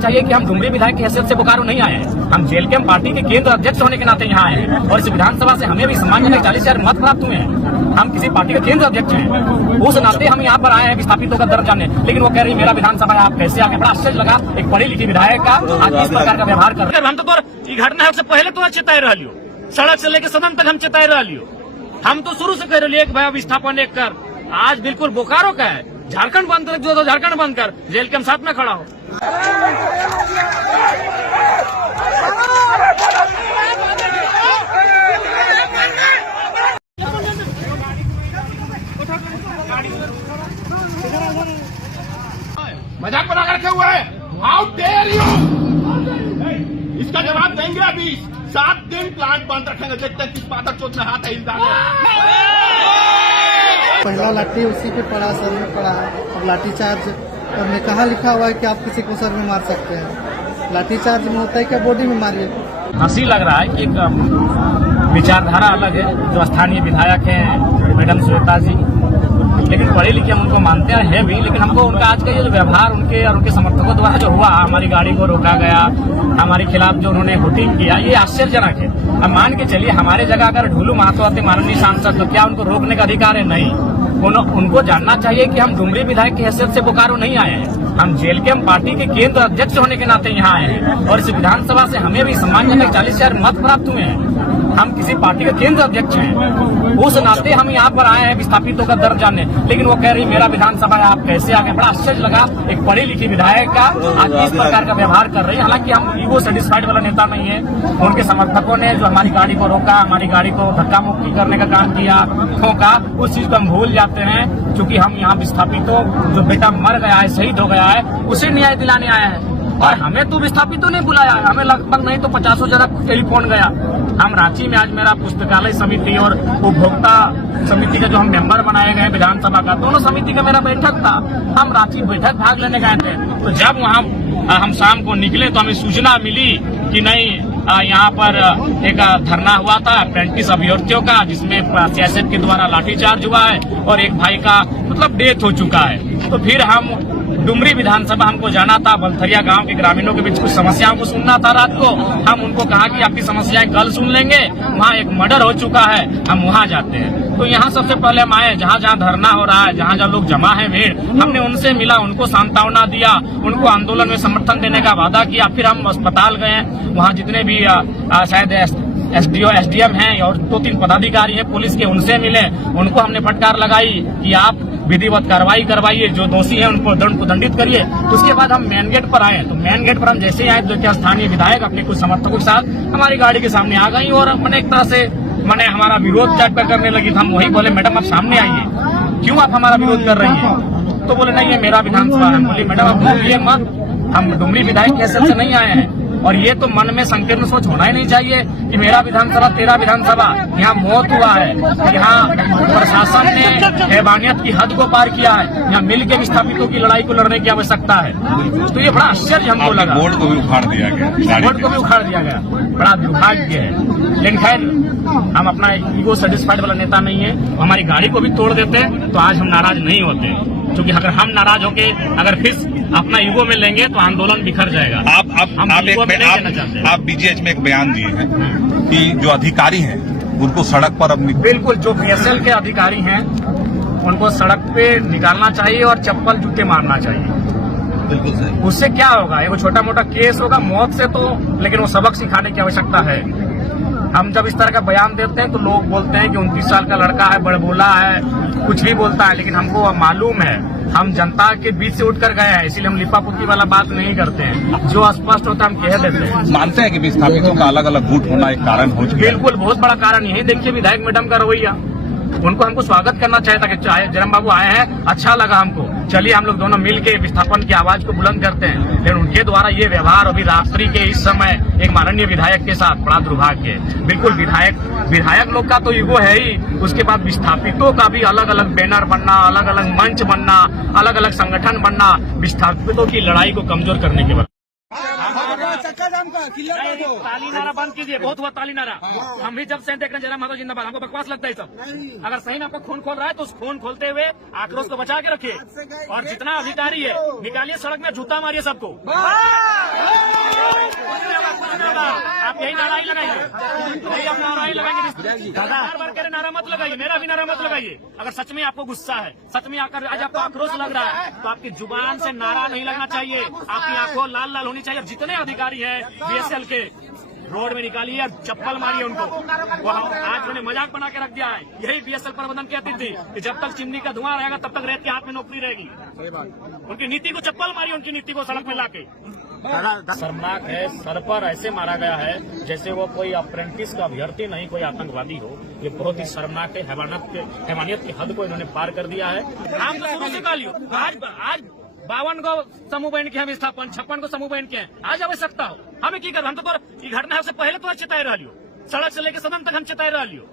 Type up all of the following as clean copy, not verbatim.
चाहिए कि हम डुमरी विधायक की हैसियत से बोकारो नहीं आए हैं। हम जेएलकेएम पार्टी के केंद्र अध्यक्ष होने के नाते यहाँ आए हैं और इस विधानसभा से हमें भी सम्मानजनक 40,000 मत प्राप्त हुए हैं। हम किसी पार्टी के केंद्र अध्यक्ष हैं, उस नाते हम यहाँ पर आए हैं विस्थापितों का दर्द जानने। लेकिन वो कह रही मेरा विधानसभा है, आप कैसे आगे? बड़ा आश्चर्य लगा एक पढ़ी लिखी विधायक का आज इस प्रकार का व्यवहार कर रहे हैं। हम तो घटना से पहले तो चेताए रह लियो, सड़क से लेकर सदन तक हम चेताए रह लियो। हम तो शुरू से कह रहे एक भाई विस्थापन एक कर, आज बिल्कुल बोकारो का है। झारखंड बंद कर जो, तो झारखंड बंद कर, जेएलकेएम साथ में खड़ा हो। मजाक बना कर रखे हुए है। How dare you! इसका जवाब देंगे अभी। 7 दिन प्लांट बंद रखेंगे, देखते हैं किस पातर चोट में हाथ है इस दाग में। पहला लाठी उसी पे पड़ा, सर में पड़ा है। अब लाठी चार्ज में कहाँ लिखा हुआ है कि आप किसी को सर में मार सकते हैं? लाठी चार्ज में होता है क्या बॉडी में मारिए? हंसी लग रहा है कि एक विचारधारा अलग है जो स्थानीय विधायक हैं मैडम श्वेता जी, लेकिन पढ़े लिखे हम उनको मानते हैं भी। लेकिन हमको उनका आज का ये जो व्यवहार उनके और उनके समर्थकों द्वारा जो हुआ, हमारी गाड़ी को रोका गया, हमारे खिलाफ जो उन्होंने वोटिंग किया, ये आश्चर्यजनक है। अब मान के चलिए हमारे जगह अगर ढुलू महतो आते माननीय सांसद, तो क्या उनको रोकने का अधिकार है? नहीं। उनको जानना चाहिए कि हम डुमरी विधायक की हैसियत से बोकारो नहीं आए हैं। हम जेएलकेएम पार्टी के केंद्र अध्यक्ष होने के नाते यहाँ आए हैं और इस विधानसभा से हमें भी सम्मानजनक 40,000 मत प्राप्त हुए हैं। हम किसी पार्टी के केंद्र अध्यक्ष हैं, उस नाते हम यहाँ पर आए हैं विस्थापितों का दर्द जानने। लेकिन वो कह रही मेरा विधानसभा है, आप कैसे आगे? बड़ा आश्चर्य लगा एक पढ़ी लिखी विधायक का आज इस प्रकार का व्यवहार कर रही है। हालांकि हम ईगो सेटिस्फाइड वाला नेता नहीं है। उनके समर्थकों ने जो हमारी गाड़ी को रोका, हमारी गाड़ी को धक्का मुक्की करने का काम किया, ठोका, उस चीज को हम भूल जाते हैं। क्योंकि हम यहाँ विस्थापितों जो बेटा मर गया है, शहीद हो गया है, उसे न्याय दिलाने आए हैं। और हमें तो विस्थापितों ने बुलाया है, हमें लगभग नहीं तो 50 जगह टेलीफोन गया। हम रांची में आज मेरा पुस्तकालय समिति और उपभोक्ता समिति का जो हम मेंबर बनाए गए विधानसभा का, दोनों समिति का मेरा बैठक था। हम रांची बैठक भाग लेने गए थे, तो जब वहाँ हम शाम को निकले तो हमें सूचना मिली कि नहीं, यहाँ पर एक धरना हुआ था अप्रेंटिस अभ्यर्थियों का, जिसमें सियासत के द्वारा लाठीचार्ज हुआ है और एक भाई का मतलब डेथ हो चुका है। तो फिर हम डुमरी विधानसभा हमको जाना था, बलथरिया गांव के ग्रामीणों के बीच कुछ समस्याओं को सुनना था रात को। हम उनको कहा कि आपकी समस्याएं कल सुन लेंगे, वहाँ एक मर्डर हो चुका है, हम वहाँ जाते हैं। तो यहाँ सबसे पहले हम आए, जहाँ जहाँ धरना हो रहा है, जहाँ जहाँ लोग जमा है भीड़, हमने उनसे मिला, उनको सांत्वना दिया, उनको आंदोलन में समर्थन देने का वादा किया। फिर हम अस्पताल गए, वहाँ जितने भी शायद एसडीओ एसडीएम हैं और 2-3 पदाधिकारी हैं पुलिस के, उनसे मिले, उनको हमने फटकार लगाई कि आप विधिवत कार्रवाई करवाइए, जो दोषी है उनको दंडित करिए। उसके बाद हम मेन गेट पर आए, तो मेन गेट पर हम जैसे ही आए तो क्या स्थानीय विधायक अपने कुछ समर्थकों के साथ हमारी गाड़ी के सामने आ गई और मैंने एक तरह से हमारा विरोध टाइप का करने लगी। हम वही बोले मैडम आप सामने आइए, क्यों आप हमारा विरोध कर रही हैं? तो बोले नहीं ये मेरा विधानसभा है। बोली मैडम आप बोलिए मत, हम डुमरी विधायक की हैसियत से नहीं आए हैं। और ये तो मन में संकीर्ण सोच होना ही नहीं चाहिए कि मेरा विधानसभा तेरा विधानसभा। यहाँ मौत हुआ है, यहाँ प्रशासन ने हैवानियत की हद को पार किया है, यहाँ मिल के विस्थापितों की लड़ाई को लड़ने की आवश्यकता है। तो ये बड़ा आश्चर्य हमको लगा। बोर्ड को भी उखाड़ दिया गया, बोर्ड को भी उखाड़ दिया गया, बड़ा दुर्भाग्य है। लेकिन खैर हम अपना ईगो सेटिस्फाइड वाला नेता नहीं है। हमारी गाड़ी को भी तोड़ देते तो आज हम नाराज नहीं होते, क्योंकि अगर हम नाराज होके अगर फिर अपना ईगो में लेंगे तो आंदोलन बिखर जाएगा। आप बीजीएच में एक बयान दिए हैं कि जो अधिकारी हैं उनको सड़क पर अब बिल्कुल जो बीएसएल के अधिकारी हैं उनको सड़क पे निकालना चाहिए और चप्पल जूते मारना चाहिए। बिल्कुल सही। उससे क्या होगा? वो छोटा मोटा केस होगा मौत से, तो लेकिन वो सबक सिखाने की आवश्यकता है। हम जब इस तरह का बयान देते हैं तो लोग बोलते हैं कि 29 साल का लड़का है, बड़बोला है, कुछ भी बोलता है। लेकिन हमको मालूम है, हम जनता के बीच से उठकर गए हैं, इसीलिए हम लिपापुती वाला बात नहीं करते हैं। जो स्पष्ट होता है हम कह देते हैं। मानते हैं कि विस्थापितों का अलग अलग गुट होना एक कारण हो चुका है? बिल्कुल, बहुत बड़ा कारण यही देखिए विधायक मैडम का रवैया। उनको हमको स्वागत करना चाहिए था कि चाहे जरम बाबू आए हैं, अच्छा लगा हमको, चलिए हम लोग दोनों मिल के विस्थापन की आवाज को बुलंद करते हैं। लेकिन उनके द्वारा ये व्यवहार अभी रात्रि के इस समय एक माननीय विधायक के साथ बड़ा दुर्भाग्य है। बिल्कुल विधायक लोग का तो ईगो है ही, उसके बाद विस्थापितों का भी अलग अलग बैनर बनना, अलग अलग मंच बनना, अलग अलग संगठन बनना, विस्थापितों की लड़ाई को कमजोर करने के बाद। ताली नारा बंद कीजिए, बहुत हुआ ताली नारा। हम भी जब से देख रहे हैं जरम महतो जिंदाबाद, हमको बकवास लगता है सब। अगर सही में आपका खून खोल रहा है तो उस खून खोलते हुए आक्रोश को बचा के रखिए, और जितना अधिकारी है निकालिए सड़क में, जूता मारिए सबको। यही नारा ही लगाइए, यही आप नारा ही लगाएंगे। बार बार कह रहे नारा मत लगाइए, मेरा भी नारा मत लगाइए। अगर सच में आपको गुस्सा है, सच में आकर आज आपको आक्रोश लग रहा है, तो आपकी जुबान से नारा नहीं लगना चाहिए, आपकी आंखों लाल लाल होनी चाहिए। जितने अधिकारी हैं बीएसएल के, रोड में निकालिए और चप्पल मारिए उनको। वो आज उन्होंने मजाक बना के रख दिया है। यही बीएसएल प्रबंधन कहती थी कि जब तक चिमनी का धुआं रहेगा तब तक रेत के हाथ में नौकरी रहेगी। उनकी नीति को चप्पल मारिए, उनकी नीति को सड़क में लाके। शर्मनाक है, सर पर ऐसे मारा गया है जैसे वो कोई अप्रेंटिस का अभ्यर्थी नहीं, कोई आतंकवादी हो। ये बहुत ही शर्मनाक है। हैवानियत की हद को इन्होंने पार कर दिया है। हम तो शुरू से कालियो आज 52 को समूह बन के हम स्थापन, 56 को समूह बन के आज आवश्यकता हो हमें की कर। हम तो घटना से पहले तो चिताई रह लियो, सड़क से लेकर सदन तक हम चिताई रह लियो।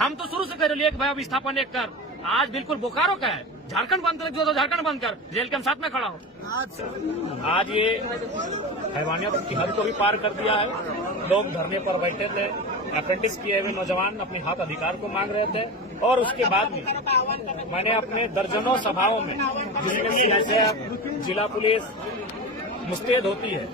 हम तो शुरू से कह रहे भाई अब स्थापन एक कर। आज बिल्कुल बोकारो का है, झारखंड बंद कर, जो तो झारखंड बंद कर, जेल के हम साथ में खड़ा हो। आज ये हैवानियत की हद को भी पार कर दिया है। लोग धरने पर बैठे थे, अप्रेंटिस किए हुए नौजवान अपने हक अधिकार को मांग रहे थे, और उसके बाद में मैंने अपने दर्जनों सभाओं में, जिसमें सीआईएसएफ, जिला पुलिस मुस्तैद होती है,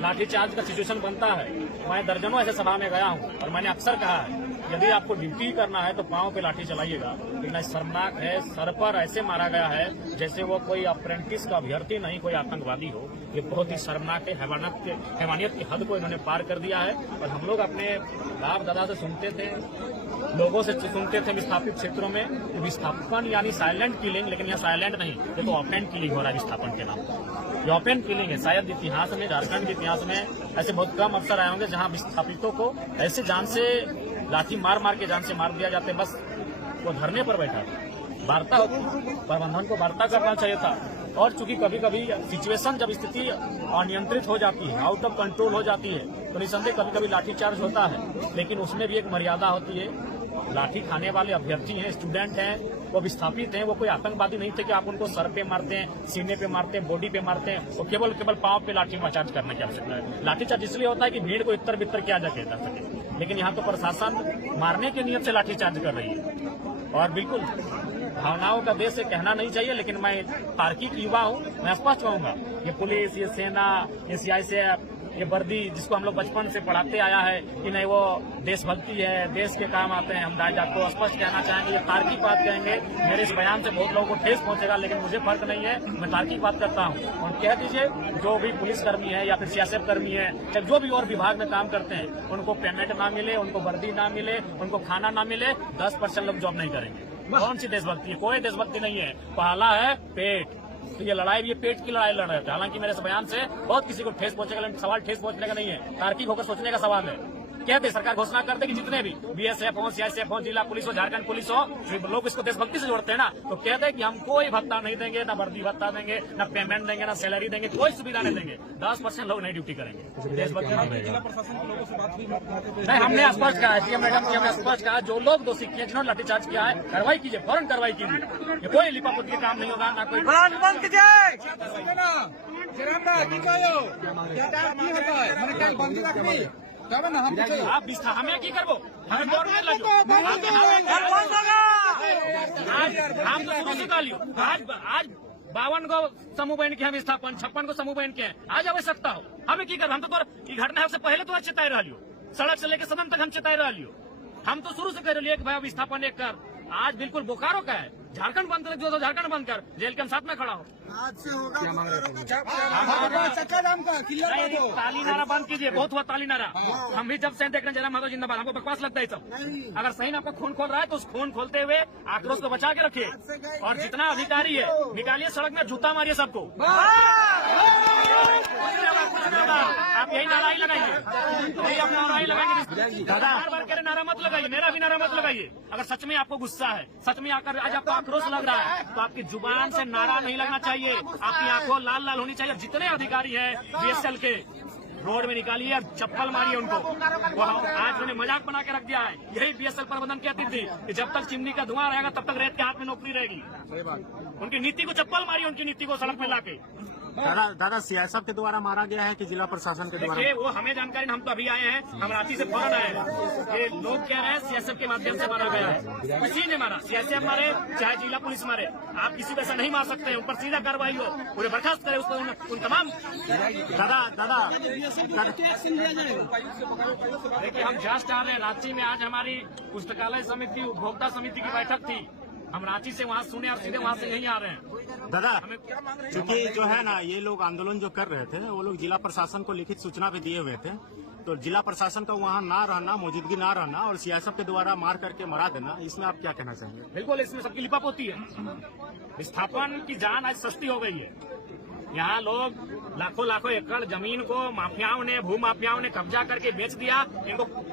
लाठीचार्ज का सिचुएशन बनता है, मैं दर्जनों ऐसे सभा में गया हूं और मैंने अक्सर कहा है यदि आपको ड्यूटी करना है तो पांव पे लाठी चलाइएगा। लेकिन शर्मनाक है, सर पर ऐसे मारा गया है जैसे वो कोई अप्रेंटिस का अभ्यर्थी नहीं, कोई आतंकवादी हो। ये बहुत ही शर्मनाक है। हैवानियत की हद को इन्होंने पार कर दिया है। और हम लोग अपने बाप दादा से सुनते थे, लोगों से सुनते थे विस्थापित क्षेत्रों में विस्थापन यानी साइलेंट किलिंग, लेकिन यहाँ साइलेंट नहीं, ये तो ओपन किलिंग हो रहा है विस्थापन के नाम। ये ओपन किलिंग है। शायद इतिहास में, झारखंड के इतिहास में ऐसे बहुत कम अवसर आए होंगे जहाँ विस्थापितों को ऐसे जान से लाठी मार मार के जान से मार दिया जाते। बस वो धरने पर बैठा था, वार्ता होती, प्रबंधन को वार्ता करना चाहिए था। और चूंकि कभी कभी सिचुएशन, जब स्थिति अनियंत्रित हो जाती है, आउट ऑफ कंट्रोल हो जाती है, तो निसंदेह कभी कभी लाठीचार्ज होता है, लेकिन उसमें भी एक मर्यादा होती है। लाठी खाने वाले अभ्यर्थी हैं, स्टूडेंट हैं, वो विस्थापित हैं, वो कोई आतंकवादी नहीं थे कि आप उनको सर पे मारते हैं, सीने पे मारते हैं, बॉडी पे मारते हैं। वो केवल पांव पे लाठीचार्ज करने की आवश्यकता है। लाठीचार्ज इसलिए होता है कि भीड़ को इतर बितर किया जा सके, लेकिन यहाँ तो प्रशासन मारने के नियत से लाठीचार्ज कर रही है। और बिल्कुल भावनाओं का देश है, कहना नहीं चाहिए, लेकिन मैं तार्किक युवा हूँ, मैं स्पष्ट कहूंगा, ये पुलिस, ये सेना, ये सीआईएसएफ, ये वर्दी जिसको हम लोग बचपन से पढ़ाते आया है कि नहीं वो देशभक्ति है, देश के काम आते हैं, हम दाई आपको स्पष्ट कहना चाहेंगे, ये तार्किक बात कहेंगे। मेरे इस बयान से बहुत लोगों को ठेस पहुंचेगा, लेकिन मुझे फर्क नहीं है, मैं तार्किक बात करता हूं। और कह दीजिए जो भी पुलिसकर्मी है या फिर सीआईएसएफ कर्मी है या जो भी और विभाग में काम करते हैं, उनको पेमेंट ना मिले, उनको वर्दी ना मिले, उनको खाना ना मिले, 10% लोग जॉब नहीं करेंगे। कौन सी देशभक्ति है? कोई देशभक्ति नहीं है। पहला है पेट। तो ये लड़ाई भी, ये पेट की लड़ाई लड़ रहे थे। हालांकि मेरे इस बयान से बहुत किसी को ठेस पहुंचेगा, लेकिन सवाल ठेस पहुंचने का नहीं है, तार्किक होकर सोचने का सवाल है। कहते सरकार घोषणा कर दे कि जितने भी बीएसएफ हो, सीआईएसएफ हो, जिला पुलिस हो, झारखंड पुलिस हो, लोग इसको देशभक्ति से जोड़ते हैं ना, तो कहते हैं कि हम कोई भत्ता नहीं देंगे, ना वर्दी भत्ता देंगे, ना पेमेंट देंगे, ना सैलरी देंगे, कोई सुविधा नहीं देंगे। 10% लोग नहीं ड्यूटी करेंगे। देशभक्ति नहीं, हमने स्पष्ट कहा है, मैडम जी हमने स्पष्ट कहा, जो लोग दोषी किए, जिन्होंने लाठीचार्ज किया है, कार्रवाई कीजिए, फौरन कार्रवाई कीजिए। ये कोई लिपापोती का काम नहीं होगा, ना कोई आप हमें की करबो, हमें गवर्नमेंट लगो, हम तो शुरू से कालियो आज 52 को समूह बन के हम स्थापन, 56 को समूह बन के आज आवश्यकता हो हमें की कर। हम तो घटना से पहले तो चिताई रह लियो, सड़क से लेकर सदन तक हम चिताई रह लियो। हम तो शुरू से कह रहे भाई अब स्थापन एक कर। आज बिल्कुल बोकारो का है, झारखंड बंद कर, जो तो झारखंड बंद कर, जेल के हम साथ में खड़ा हो। आज से होगा ताली नारा बंद कीजिए, बहुत हुआ ताली नारा। हम भी जब से देख रहे हैं जरा माधव जिंदाबाद, हमको बकवास लगता है सब। अगर सही में आपको खून खोल रहा है तो उस खून खोलते हुए आक्रोश को बचा के रखिए, और जितना अधिकारी है निकालिए सड़क में, जूता मारिए सबको। आप यही नारा ही लगाइए, यही आप नारा ही लगाएंगे। बार बार कह रहे नारा मत लगाइए, मेरा भी नारा मत लगाइए। अगर सच में आपको गुस्सा है, सच में आकर आज आपको आक्रोश लग रहा है, तो आपकी जुबान से नारा नहीं लगना चाहिए, आपकी आंखों लाल लाल होनी चाहिए। जितने अधिकारी हैं बीएसएल के, रोड में निकालिए और चप्पल मारिए उनको। वो आज उन्होंने मजाक बना के रख दिया है। यही बीएसएल प्रबंधन कहती थी कि जब तक चिमनी का धुआं रहेगा तब तक रेत के हाथ में नौकरी रहेगी। उनकी नीति को चप्पल मारिए, उनकी नीति को सड़क में लाके। दादा सीएसएफ के द्वारा मारा गया है कि जिला प्रशासन के द्वारा? देखिए, वो हमें जानकारी, हम तो अभी आए हैं, हम रांची से फौरन आए हैं। ये लोग कह रहे हैं सीएसएफ के माध्यम से मारा गया है। किसी ने मारा, सीएसएफ मारे चाहे जिला पुलिस मारे, आप किसी को ऐसा नहीं मार सकते हैं। ऊपर सीधा कार्रवाई हो, पूरे बर्खास्त करे उसको, उन तमाम। दादा देखिए, हम जस्ट आ रहे हैं रांची में। आज हमारी पुस्तकालय समिति, उपभोक्ता समिति की बैठक थी। हम रांची से वहाँ सुने और सीधे वहाँ से नहीं आ रहे हैं। दादा, क्योंकि जो है ना, ये लोग आंदोलन जो कर रहे थे, वो लोग जिला प्रशासन को लिखित सूचना भी दिए हुए थे, तो जिला प्रशासन का वहाँ ना रहना, मौजूदगी ना रहना और सीएसएफ के द्वारा मार करके मरा देना, इसमें आप क्या कहना चाहेंगे? बिल्कुल, इसमें सबकी लिपाप होती है। विस्थापन की जान आज सस्ती हो गई है। यहाँ लोग लाखों एकड़ जमीन को माफियाओं ने, भूमाफियाओं ने कब्जा करके बेच दिया।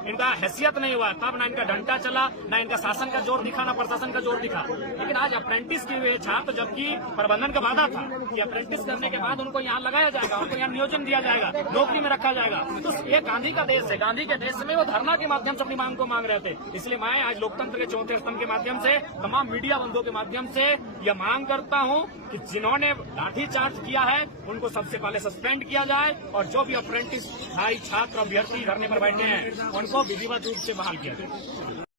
इनका हैसियत नहीं हुआ, तब ना इनका डंडा चला, ना इनका शासन का जोर दिखा, ना प्रशासन का जोर दिखा। लेकिन आज अप्रेंटिस किए हुए छात्र, जबकि प्रबंधन का वादा था कि अप्रेंटिस करने के बाद उनको यहाँ लगाया जाएगा, उनको यहाँ नियोजन दिया जाएगा, नौकरी में रखा जाएगा। तो ये गांधी का देश है। गांधी के देश में वो धरना के माध्यम से अपनी मांग को मांग रहे थे। इसलिए मैं आज लोकतंत्र के चौथे स्तंभ के माध्यम से, तमाम मीडिया बंधुओं के माध्यम से यह मांग करता हूँ कि जिन्होंने लाठीचार्ज किया है उनको सबसे पहले सस्पेंड किया जाए, और जो भी अप्रेंटिस भाई, छात्र, अभ्यर्थी धरने पर बैठे हैं उनको विधिवत रूप से बहाल किया जाए।